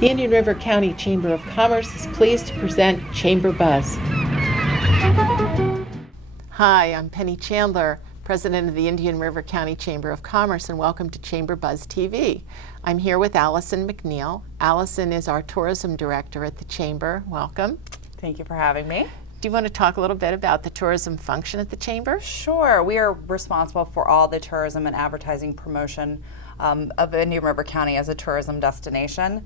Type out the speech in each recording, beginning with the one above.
The Indian River County Chamber of Commerce is pleased to present Chamber Buzz. Hi, I'm Penny Chandler, President of the Indian River County Chamber of Commerce, and welcome to Chamber Buzz TV. I'm here with Allison McNeal. Allison is our Tourism Director at the Chamber. Welcome. Thank you for having me. Do you want to talk a little bit about the tourism function at the Chamber? Sure. We are responsible for all the tourism and advertising promotion of Indian River County as a tourism destination.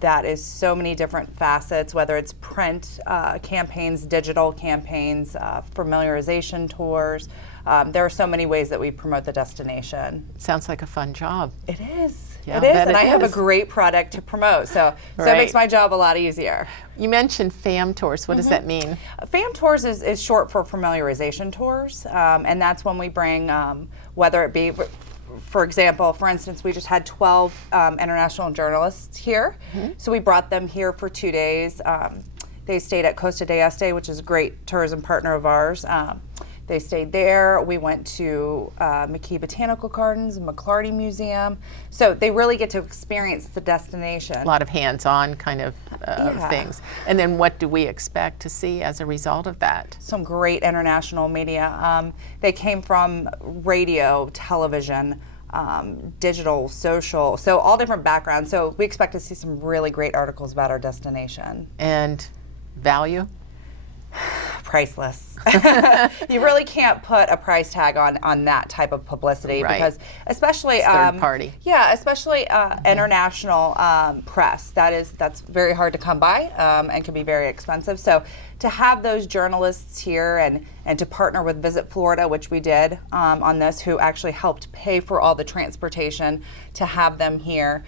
That is so many different facets, whether it's print campaigns, digital campaigns, familiarization tours. There are so many ways that we promote the destination. Sounds like a fun job. It is. Yeah, it is, and I have a great product to promote, so it makes my job a lot easier. You mentioned FAM tours. What does that mean? FAM tours is short for familiarization tours, and that's when we bring, whether it be, for example, for instance, we just had 12 international journalists here. So we brought them here for 2 days. They stayed at Costa de Este, which is a great tourism partner of ours. They stayed there. We went to McKee Botanical Gardens and McClarty Museum. So they really get to experience the destination. A lot of hands-on kind of things. And then what do we expect to see as a result of that? Some great international media. They came from radio, television, digital, social, so all different backgrounds. So we expect to see some really great articles about our destination. And value? Priceless. You really can't put a price tag on that type of publicity, because especially third party. Yeah, especially international press. That's very hard to come by and can be very expensive. So to have those journalists here and to partner with Visit Florida, which we did on this, who actually helped pay for all the transportation to have them here.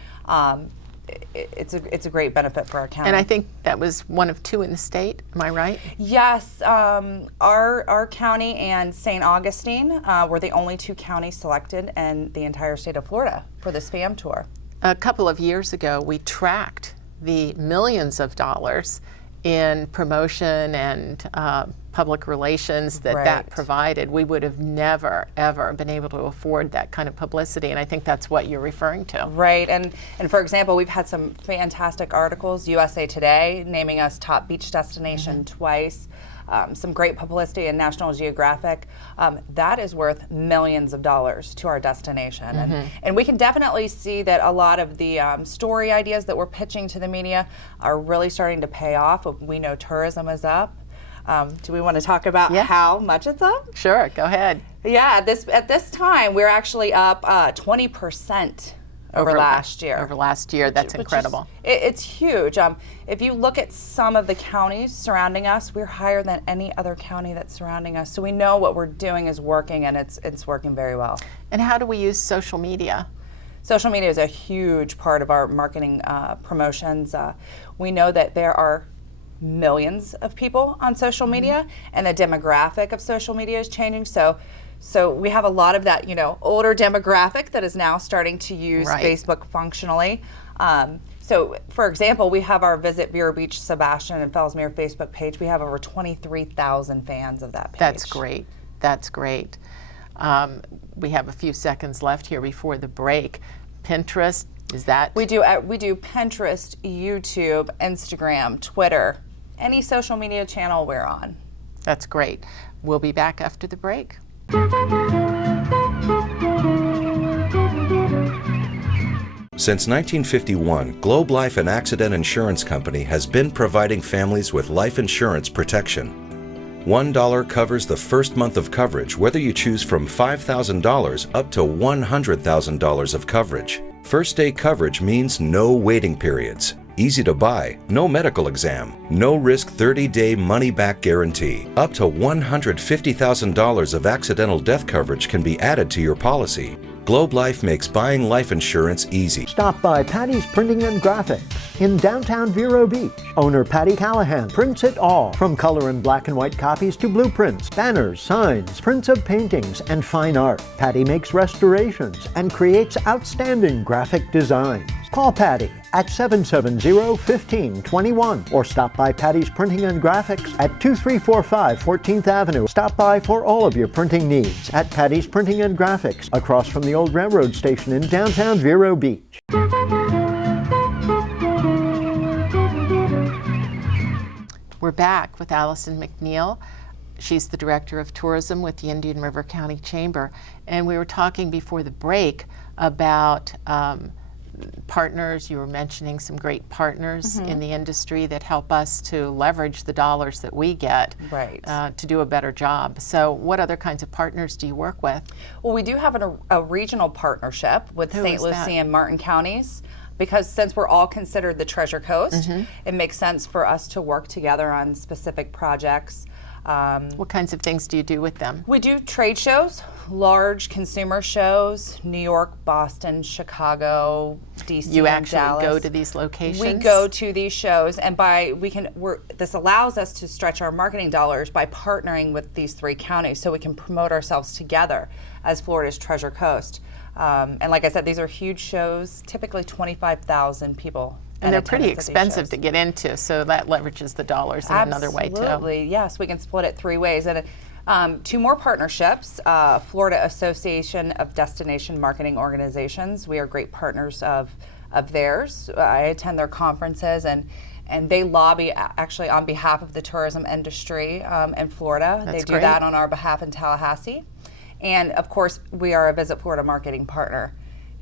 It's a great benefit for our county. And I think that was one of 2 in the state, am I right? Yes, our county and St. Augustine were the only 2 counties selected in the entire state of Florida for this FAM tour. A couple of years ago, we tracked the millions of dollars in promotion and public relations that provided. We would have never, ever been able to afford that kind of publicity, and I think that's what you're referring to. Right, and for example, we've had some fantastic articles, USA Today naming us top beach destination twice, some great publicity in National Geographic. That is worth millions of dollars to our destination. And we can definitely see that a lot of the story ideas that we're pitching to the media are really starting to pay off. We know tourism is up. Do we want to talk about how much it's up? Sure, go ahead. Yeah, at this time, we're actually up 20% over last year. Over last year, that's incredible. It's huge. If you look at some of the counties surrounding us, we're higher than any other county that's surrounding us. So we know what we're doing is working, and it's working very well. And how do we use social media? Social media is a huge part of our marketing promotions. We know that there are millions of people on social media, and the demographic of social media is changing. So we have a lot of that, older demographic that is now starting to use Facebook functionally. So, for example, we have our Visit Vero Beach, Sebastian, and Fellsmere Facebook page. We have over 23,000 fans of that page. That's great. That's great. We have a few seconds left here before the break. Pinterest, is that? We do Pinterest, YouTube, Instagram, Twitter, any social media channel we're on. That's great. We'll be back after the break. Since 1951, Globe Life and Accident Insurance Company has been providing families with life insurance protection. $1 covers the first month of coverage, whether you choose from $5,000 up to $100,000 of coverage. First day coverage means no waiting periods. Easy to buy, no medical exam, no risk 30-day money-back guarantee. Up to $150,000 of accidental death coverage can be added to your policy. Globe Life makes buying life insurance easy. Stop by Patty's Printing and Graphics in downtown Vero Beach. Owner Patty Callahan prints it all, from color and black and white copies to blueprints, banners, signs, prints of paintings, and fine art. Patty makes restorations and creates outstanding graphic designs. Call Patty at 770-1521 or stop by Patty's Printing and Graphics at 2345 14th Avenue. Stop by for all of your printing needs at Patty's Printing and Graphics, across from the old railroad station in downtown Vero Beach. We're back with Allison McNeal. She's the Director of Tourism with the Indian River County Chamber. And we were talking before the break about partners. You were mentioning some great partners in the industry that help us to leverage the dollars that we get to do a better job. So what other kinds of partners do you work with? Well, we do have a regional partnership with St. Lucie and Martin counties, because since we're all considered the Treasure Coast, it makes sense for us to work together on specific projects. What kinds of things do you do with them? We do trade shows, large consumer shows, New York, Boston, Chicago, DC, You and actually Dallas. go to these locations? We go to these shows, and this allows us to stretch our marketing dollars by partnering with these 3 counties, so we can promote ourselves together as Florida's Treasure Coast. And like I said, these are huge shows, typically 25,000 people. And they're pretty expensive to get into, so that leverages the dollars in another way too. Absolutely, yes. We can split it 3 ways. And 2 more partnerships, Florida Association of Destination Marketing Organizations. We are great partners of theirs. I attend their conferences, and they lobby actually on behalf of the tourism industry in Florida. That's they do that on our behalf in Tallahassee. And of course, we are a Visit Florida marketing partner,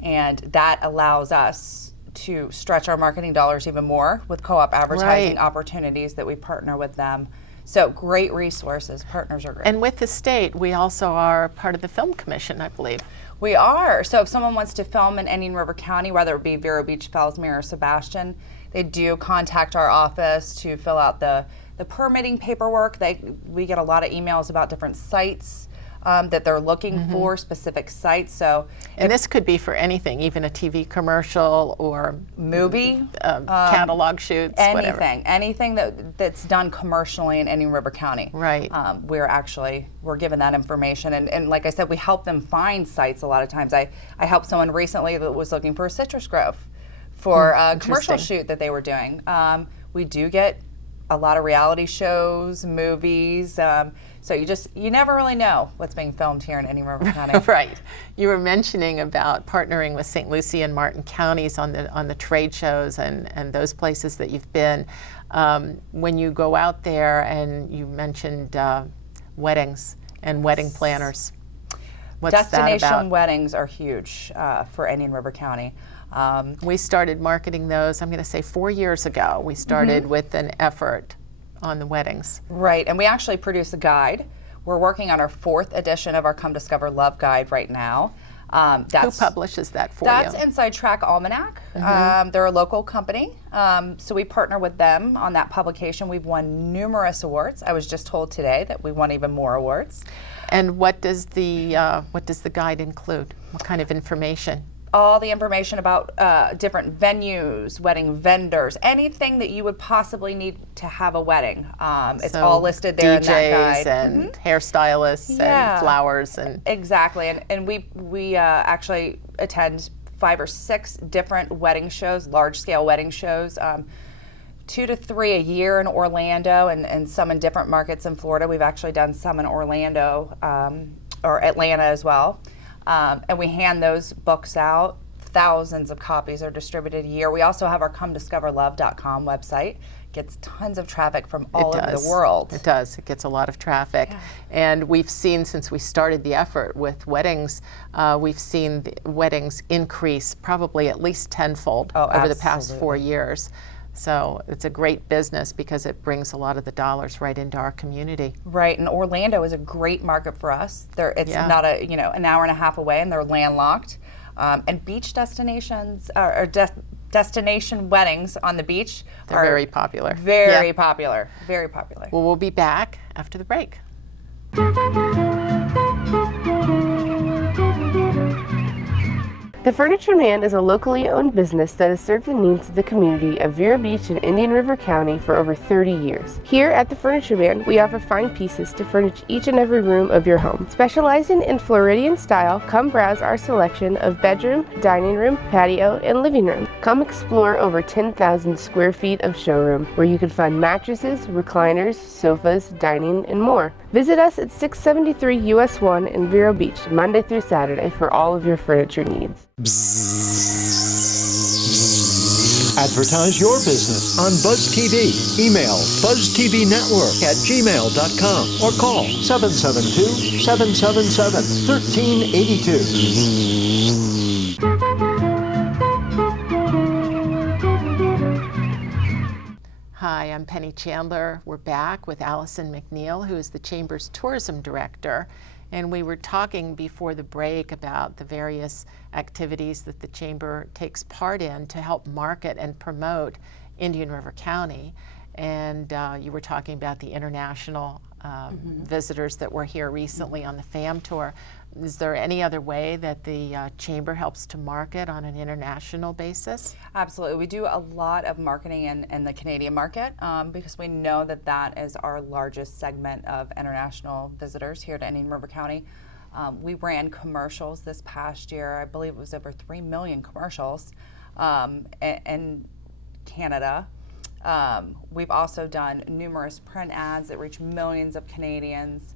and that allows us to stretch our marketing dollars even more with co-op advertising opportunities that we partner with them. So great resources, partners are great. And with the state, we also are part of the Film Commission, I believe. We are. So if someone wants to film in Indian River County, whether it be Vero Beach, Fellsmere, or Sebastian, they do contact our office to fill out the permitting paperwork. We get a lot of emails about different sites that they're looking for, specific sites. So, and this could be for anything, even a TV commercial or movie, catalog shoots, anything that's done commercially in Indian River County. Right. We're given that information, and like I said, we help them find sites a lot of times. I helped someone recently that was looking for a citrus grove for a commercial shoot that they were doing. We do get a lot of reality shows, movies. So you never really know what's being filmed here in Indian River County. Right. You were mentioning about partnering with St. Lucie and Martin counties on the trade shows and those places that you've been. When you go out there, and you mentioned weddings and wedding planners. What's Destination that about? weddings are huge for Indian River County. We started marketing those, I'm going to say 4 years ago. We started with an effort on the weddings. Right, and we actually produce a guide. We're working on our 4th edition of our Come Discover Love Guide right now. Who publishes that for you? That's Inside Track Almanac. They're a local company, so we partner with them on that publication. We've won numerous awards. I was just told today that we won even more awards. And what does the guide include? What kind of information? All the information about different venues, wedding vendors, anything that you would possibly need to have a wedding. It's all listed there DJs in that guide. And hairstylists and flowers and exactly. And we actually attend 5 or 6 different wedding shows, large-scale wedding shows. 2 to 3 a year in Orlando, and some in different markets in Florida. We've actually done some in Orlando or Atlanta as well. And we hand those books out. Thousands of copies are distributed a year. We also have our comediscoverlove.com website. Gets tons of traffic from all over the world. It does. It gets a lot of traffic. Yeah. And we've seen, since we started the effort with weddings, we've seen the weddings increase probably at least tenfold over the past 4 years. So it's a great business because it brings a lot of the dollars right into our community. Right, and Orlando is a great market for us. It's not an hour and a half away, and they're landlocked. And beach destinations destination weddings on the beach are very popular. Very popular. Very popular. Well, we'll be back after the break. The Furniture Man is a locally owned business that has served the needs of the community of Vero Beach and Indian River County for over 30 years. Here at the Furniture Man, we offer fine pieces to furnish each and every room of your home. Specializing in Floridian style, come browse our selection of bedroom, dining room, patio, and living room. Come explore over 10,000 square feet of showroom, where you can find mattresses, recliners, sofas, dining, and more. Visit us at 673 US 1 in Vero Beach, Monday through Saturday, for all of your furniture needs. Advertise your business on Buzz TV. Email buzztvnetwork@gmail.com or call 772-777-1382. Hi, I'm Penny Chandler. We're back with Allison McNeal, who is the Chamber's Tourism Director. And we were talking before the break about the various activities that the Chamber takes part in to help market and promote Indian River County. And you were talking about the international visitors that were here recently on the FAM tour. Is there any other way that the Chamber helps to market on an international basis? Absolutely. We do a lot of marketing in the Canadian market because we know that that is our largest segment of international visitors here to Indian River County. We ran commercials this past year. I believe it was over 3 million commercials in Canada. We've also done numerous print ads that reach millions of Canadians.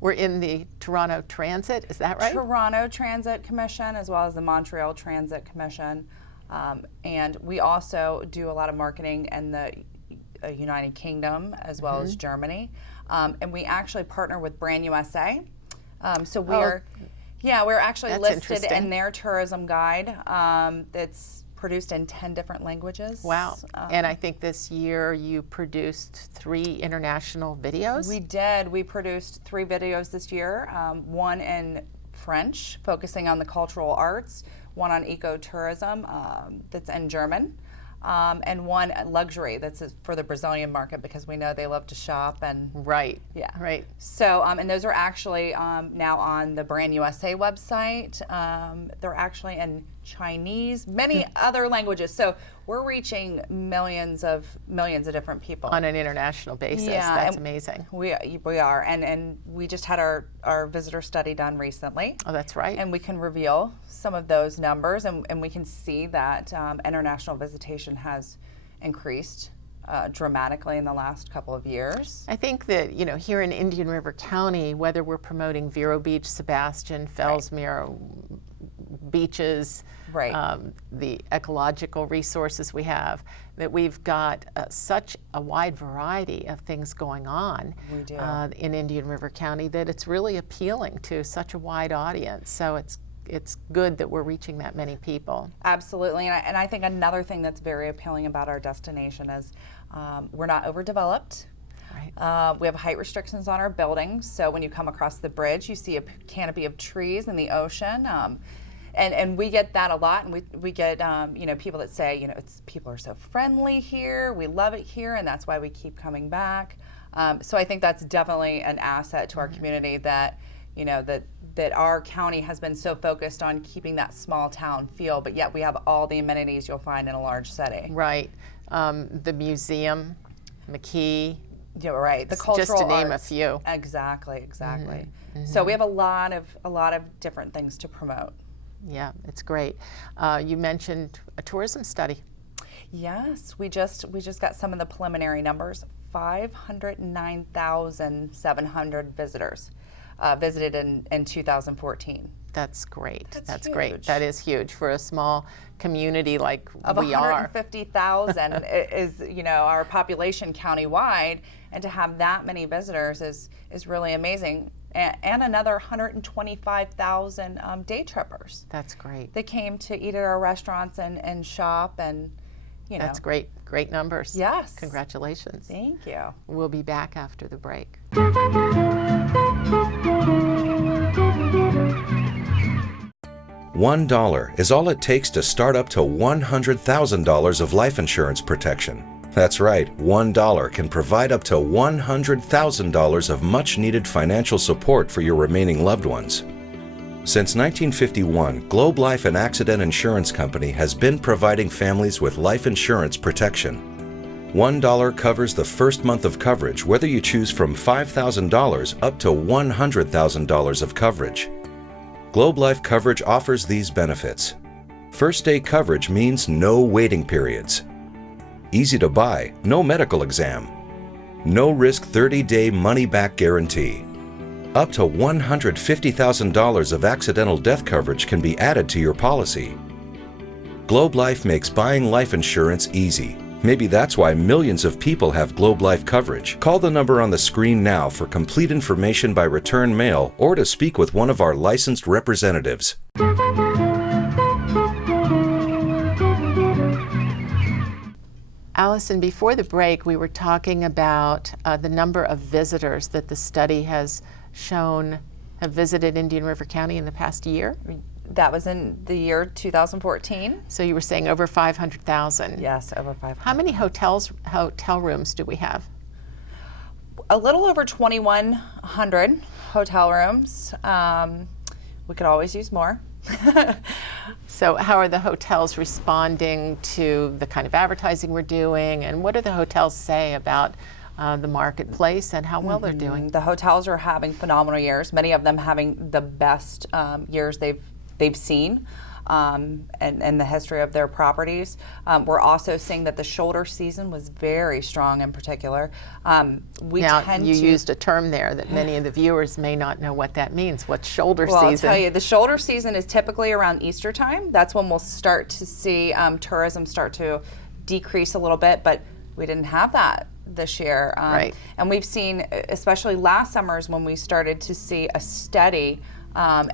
We're in the Toronto Transit, is that right? Toronto Transit Commission, as well as the Montreal Transit Commission. And we also do a lot of marketing in the United Kingdom, as well as Germany. And we actually partner with Brand USA. So we're actually listed in their tourism guide that's produced in 10 different languages. Wow. And I think this year you produced 3 international videos? We did. We produced 3 videos this year, one in French, focusing on the cultural arts, one on ecotourism that's in German, and one luxury that's for the Brazilian market because we know they love to shop. And right. Yeah. Right. So, and those are actually now on the Brand USA website. They're actually in Chinese, many other languages. So we're reaching millions of different people on an international basis. Yeah, that's amazing. We are, and we just had our visitor study done recently. Oh, that's right. And we can reveal some of those numbers, and we can see that international visitation has increased dramatically in the last couple of years. I think that, here in Indian River County, whether we're promoting Vero Beach, Sebastian, Fellsmere, beaches, the ecological resources we have, that we've got such a wide variety of things going on in Indian River County that it's really appealing to such a wide audience. So it's good that we're reaching that many people. Absolutely, and I think another thing that's very appealing about our destination is we're not overdeveloped. Right. We have height restrictions on our buildings, so when you come across the bridge, you see a canopy of trees in the ocean. And we get that a lot, and we get people that say people are so friendly here, we love it here, and that's why we keep coming back. So I think that's definitely an asset to our community that that our county has been so focused on keeping that small town feel, but yet we have all the amenities you'll find in a large city. Right, the museum, McKee. Yeah, right. The cultural just to name arts. A few. Exactly. So we have a lot of different things to promote. Yeah, it's great. You mentioned a tourism study. Yes, we just got some of the preliminary numbers. 509,700 visitors visited in 200014. That's great. That's huge. Great. That is huge for a small community like of we are. 150,000 is our population countywide, and to have that many visitors is really amazing. And another 125,000 day trippers. That's great. They came to eat at our restaurants and shop, and That's great. Great numbers. Yes. Congratulations. Thank you. We'll be back after the break. $1 is all it takes to start up to $100,000 of life insurance protection. That's right, $1 can provide up to $100,000 of much-needed financial support for your remaining loved ones. Since 1951, Globe Life and Accident Insurance Company has been providing families with life insurance protection. $1 covers the first month of coverage, whether you choose from $5,000 up to $100,000 of coverage. Globe Life coverage offers these benefits. First day coverage means no waiting periods. Easy to buy, no medical exam. No risk 30-day money-back guarantee. Up to $150,000 of accidental death coverage can be added to your policy. Globe Life makes buying life insurance easy. Maybe that's why millions of people have Globe Life coverage. Call the number on the screen now for complete information by return mail or to speak with one of our licensed representatives. Allison, before the break, we were talking about the number of visitors that the study has shown have visited Indian River County in the past year. That was in the year 2014. So you were saying over 500,000. Yes, over 500. How many hotel rooms do we have? A little over 2,100 hotel rooms. We could always use more. So how are the hotels responding to the kind of advertising we're doing, and what do the hotels say about the marketplace and how well they're doing? The hotels are having phenomenal years, many of them having the best years they've seen in the history of their properties. We're also seeing that the shoulder season was very strong in particular. You used a term there that many of the viewers may not know what that means. What's shoulder season? Well, I'll tell you, the shoulder season is typically around Easter time. That's when we'll start to see tourism start to decrease a little bit, but we didn't have that this year. Right. And we've seen, especially last summer's when we started to see a steady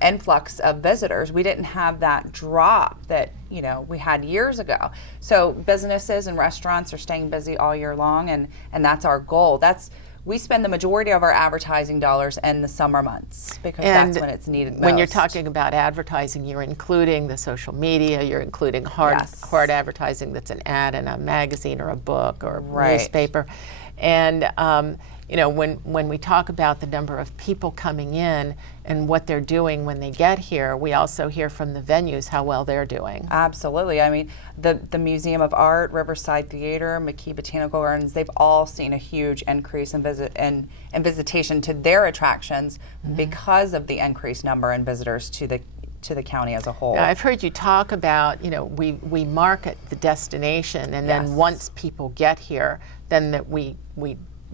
influx of visitors. We didn't have that drop that we had years ago. So businesses and restaurants are staying busy all year long, and that's our goal. We spend the majority of our advertising dollars in the summer months because that's when it's needed most. When you're talking about advertising, you're including the social media, you're including hard advertising that's an ad in a magazine or a book or a newspaper. And when we talk about the number of people coming in and what they're doing when they get here, we also hear from the venues how well they're doing. Absolutely. I mean, the Museum of Art, Riverside Theater, McKee Botanical Gardens, they've all seen a huge increase in visitation to their attractions because of the increased number in visitors to the county as a whole. Now, I've heard you talk about, we market the destination, and then once people get here, then that we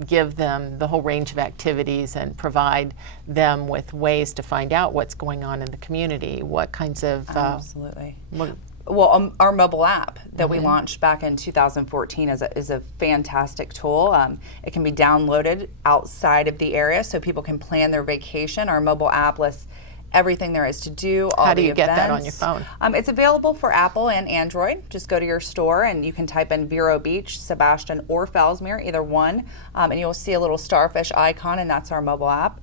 give them the whole range of activities and provide them with ways to find out what's going on in the community. What kinds of... Absolutely. Well, our mobile app that we launched back in 2014 is a fantastic tool. It can be downloaded outside of the area so people can plan their vacation. Our mobile app lists everything there is to do, all the events. How do you get that on your phone? It's available for Apple and Android. Just go to your store and you can type in Vero Beach, Sebastian, or Fellsmere, either one, and you'll see a little starfish icon, and that's our mobile app.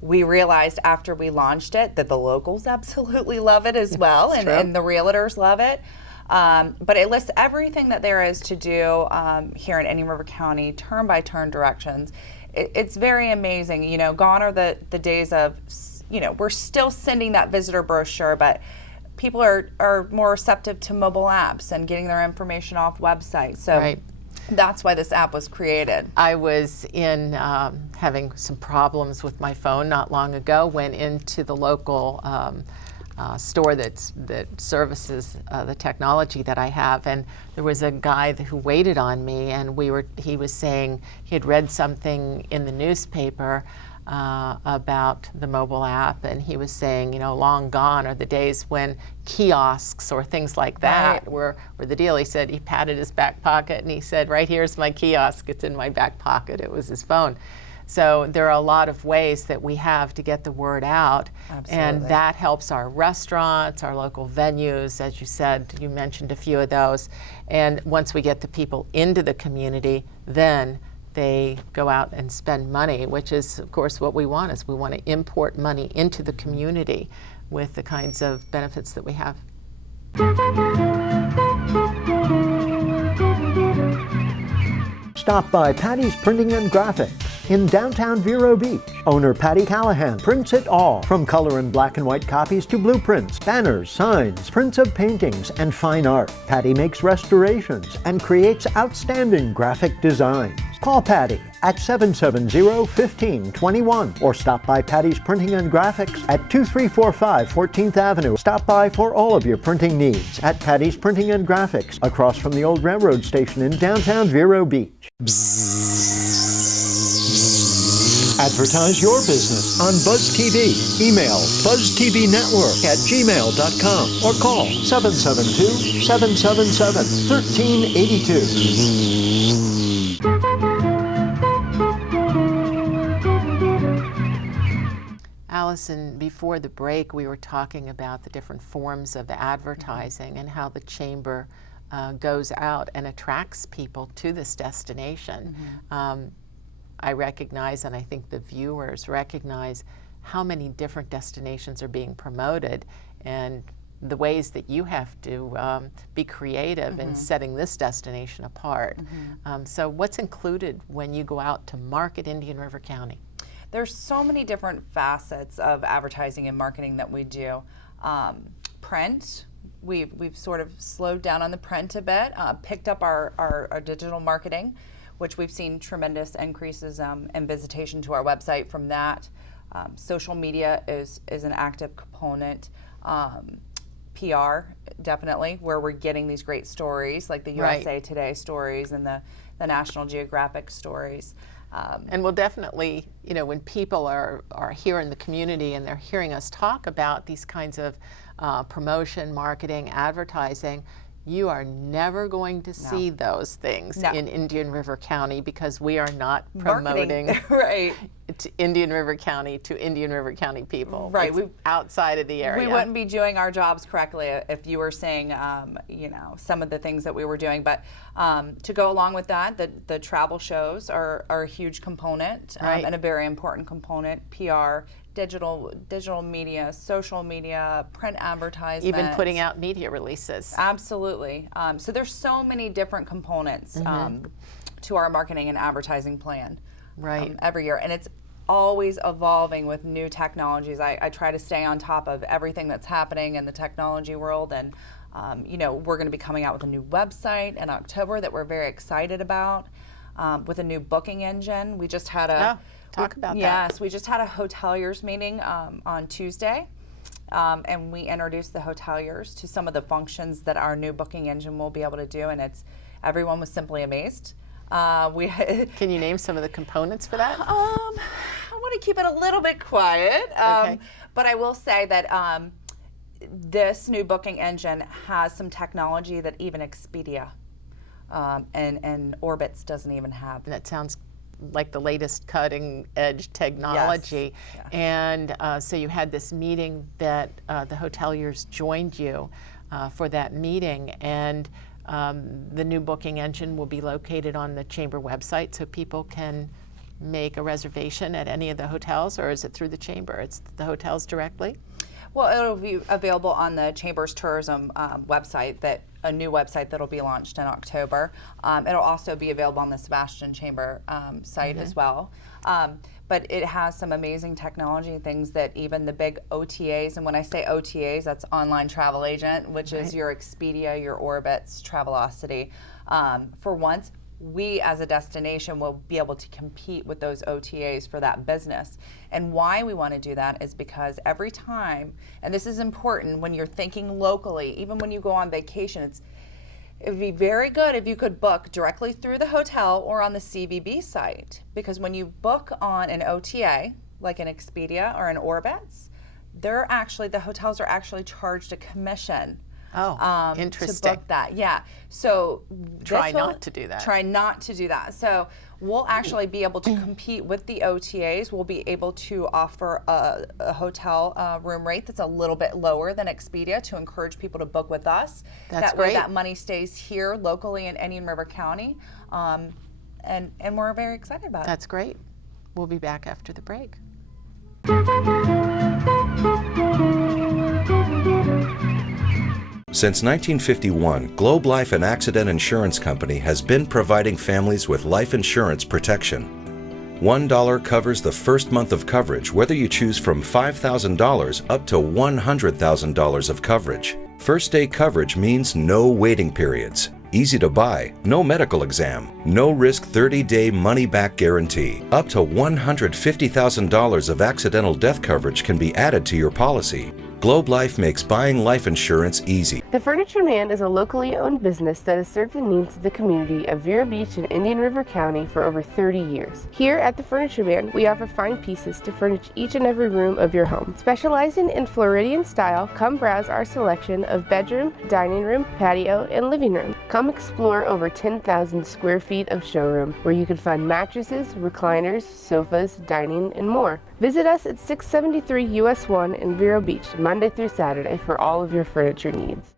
We realized after we launched it that the locals absolutely love it as well, and the realtors love it. But it lists everything that there is to do here in Indian River County, turn-by-turn directions. It's very amazing. Gone are the days of... we're still sending that visitor brochure, but people are more receptive to mobile apps and getting their information off websites. So that's why this app was created. I was having some problems with my phone not long ago, went into the local store that services the technology that I have, and there was a guy who waited on me, and he was saying he had read something in the newspaper about the mobile app, and he was saying, long gone are the days when kiosks or things like that were the deal. He said he patted his back pocket and he said, right here's my kiosk, it's in my back pocket. It was his phone. So there are a lot of ways that we have to get the word out. Absolutely. And that helps our restaurants, our local venues, as you said, you mentioned a few of those. And once we get the people into the community, then they go out and spend money, which is, of course, what we want. Is we want to import money into the community with the kinds of benefits that we have. Stop by Patty's Printing and Graphics in downtown Vero Beach. Owner Patty Callahan prints it all, from color and black and white copies to blueprints, banners, signs, prints of paintings, and fine art. Patty makes restorations and creates outstanding graphic designs. Call Patty at 770-1521 or stop by Patty's Printing and Graphics at 2345 14th Avenue. Stop by for all of your printing needs at Patty's Printing and Graphics, across from the old railroad station in downtown Vero Beach. At Advertise your business on Buzz TV. Email buzztvnetwork@gmail.com or call 772-777-1382. Allison, before the break, we were talking about the different forms of advertising and how the Chamber goes out and attracts people to this destination. I recognize, and I think the viewers recognize, how many different destinations are being promoted and the ways that you have to be creative in setting this destination apart. So what's included when you go out to market Indian River County? There's so many different facets of advertising and marketing that we do. Print, we've sort of slowed down on the print a bit, picked up our digital marketing, which we've seen tremendous increases in visitation to our website from that. Social media is an active component. PR, definitely, where we're getting these great stories like the USA Today stories and the National Geographic stories. And we'll definitely, you know, when people are here in the community and they're hearing us talk about these kinds of promotion, marketing, advertising, you are never going to see those things in Indian River County because we are not promoting to Indian River County to Indian River County people. It's outside of the area. We wouldn't be doing our jobs correctly if you were saying, you know, some of the things that we were doing. But to go along with that, the travel shows are a huge component and a very important component. PR, digital media, social media, print advertisements. Even putting out media releases. Absolutely. So there's so many different components to our marketing and advertising plan every year. And it's always evolving with new technologies. I try to stay on top of everything that's happening in the technology world. And, you know, we're going to be coming out with a new website in October that we're very excited about, with a new booking engine. We just had Talk about that. Yes, we just had a hoteliers meeting on Tuesday, and we introduced the hoteliers to some of the functions that our new booking engine will be able to do, and everyone was simply amazed. Can you name some of the components for that? I want to keep it a little bit quiet, but I will say that this new booking engine has some technology that even Expedia and Orbitz doesn't even have. And that sounds like the latest cutting edge technology. And so you had this meeting that the hoteliers joined you for that meeting, and the new booking engine will be located on the Chamber website so people can make a reservation at any of the hotels, or is it through the Chamber? It's the hotels directly? Well, it'll be available on the Chamber's tourism website, a new website that'll be launched in October. It'll also be available on the Sebastian Chamber site as well. But it has some amazing technology, things that even the big OTAs, and when I say OTAs, that's online travel agent, which is your Expedia, your Orbitz, Travelocity. For once, we as a destination will be able to compete with those OTAs for that business. And why we want to do that is because every time, and this is important when you're thinking locally, even when you go on vacation, it would be very good if you could book directly through the hotel or on the CVB site. Because when you book on an OTA, like an Expedia or an Orbitz, the hotels are actually charged a commission. Interesting. To book that, So try not to do that. Try not to do that. So we'll actually be able to compete with the OTAs. We'll be able to offer a hotel room rate that's a little bit lower than Expedia to encourage people to book with us. That's that great. way that money stays here locally in Indian River County. And we're very excited about it. That's great. We'll be back after the break. Since 1951, Globe Life and Accident Insurance Company has been providing families with life insurance protection. $1 covers the first month of coverage, whether you choose from $5,000 up to $100,000 of coverage. First day coverage means no waiting periods, easy to buy, no medical exam, no risk 30-day money-back guarantee. Up to $150,000 of accidental death coverage can be added to your policy. Globe Life makes buying life insurance easy. The Furniture Man is a locally owned business that has served the needs of the community of Vero Beach and Indian River County for over 30 years. Here at the Furniture Man, we offer fine pieces to furnish each and every room of your home. Specializing in Floridian style, come browse our selection of bedroom, dining room, patio, and living room. Come explore over 10,000 square feet of showroom where you can find mattresses, recliners, sofas, dining, and more. Visit us at 673 US 1 in Vero Beach, Monday through Saturday for all of your furniture needs.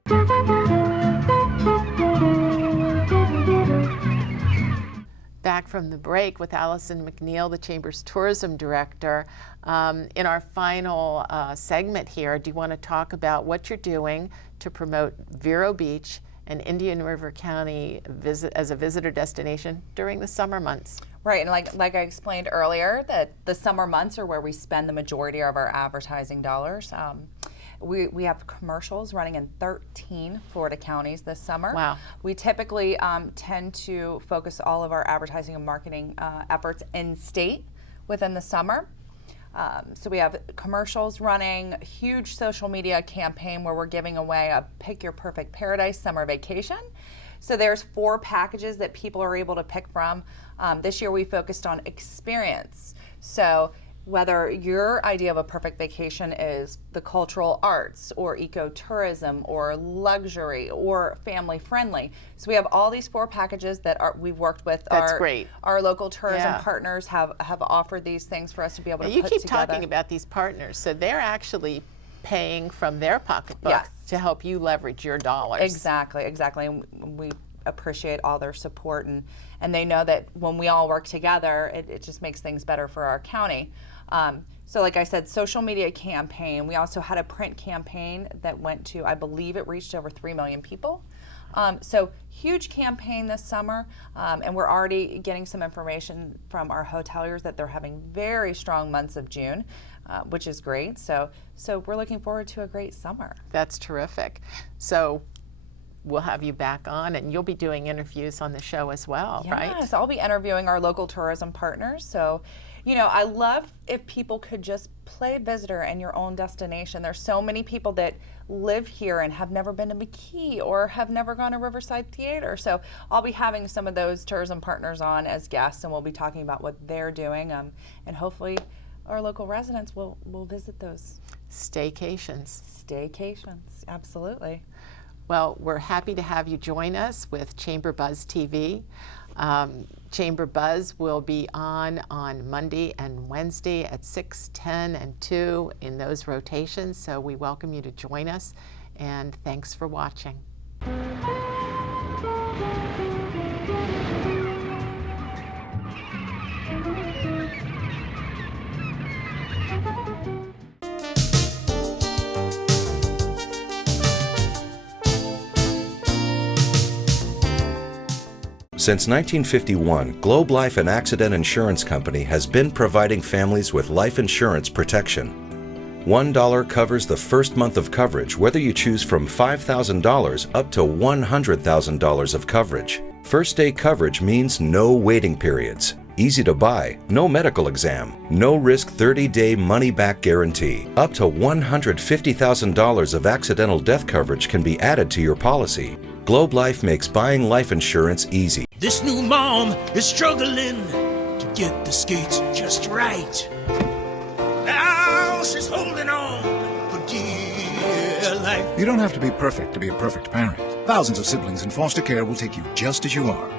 Back from the break with Allison McNeal, the Chamber's Tourism Director. In our final segment here, do you want to talk about what you're doing to promote Vero Beach and Indian River County as a visitor destination during the summer months? Right, and like I explained earlier, that the summer months are where we spend the majority of our advertising dollars. We have commercials running in 13 Florida counties this summer. Wow. We typically tend to focus all of our advertising and marketing efforts in state within the summer. So we have commercials running, a huge social media campaign where we're giving away a Pick Your Perfect Paradise summer vacation. So there's 4 packages that people are able to pick from. This year we focused on experience. So whether your idea of a perfect vacation is the cultural arts or ecotourism or luxury or family friendly. So we have all these 4 packages that we've worked with. That's great. Our local tourism Yeah. partners have offered these things for us to be able to You put keep together. talking about these partners, so they're actually paying from their pocketbook Yes. to help you leverage your dollars. Exactly. And we appreciate all their support, and they know that when we all work together, it just makes things better for our county. So like I said, social media campaign. We also had a print campaign that went to, I believe it reached over 3 million people. So huge campaign this summer, and we're already getting some information from our hoteliers that they're having very strong months of June, which is great. So we're looking forward to a great summer. That's terrific. So we'll have you back on, and you'll be doing interviews on the show as well, right? Yes, I'll be interviewing our local tourism partners. So, I love if people could just play visitor in your own destination. There's so many people that live here and have never been to McKee or have never gone to Riverside Theater. So I'll be having some of those tourism partners on as guests, and we'll be talking about what they're doing, and hopefully our local residents will visit those. Staycations. Staycations, absolutely. Well, we're happy to have you join us with Chamber Buzz TV. Chamber Buzz will be on Monday and Wednesday at 6, 10, and 2 in those rotations. So we welcome you to join us, and thanks for watching. Since 1951, Globe Life and Accident Insurance Company has been providing families with life insurance protection. $1 covers the first month of coverage, whether you choose from $5,000 up to $100,000 of coverage. First day coverage means no waiting periods, easy to buy, no medical exam, no risk 30-day money-back guarantee. Up to $150,000 of accidental death coverage can be added to your policy. Globe Life makes buying life insurance easy. This new mom is struggling to get the skates just right. Now she's holding on for dear life. You don't have to be perfect to be a perfect parent. Thousands of siblings in foster care will take you just as you are.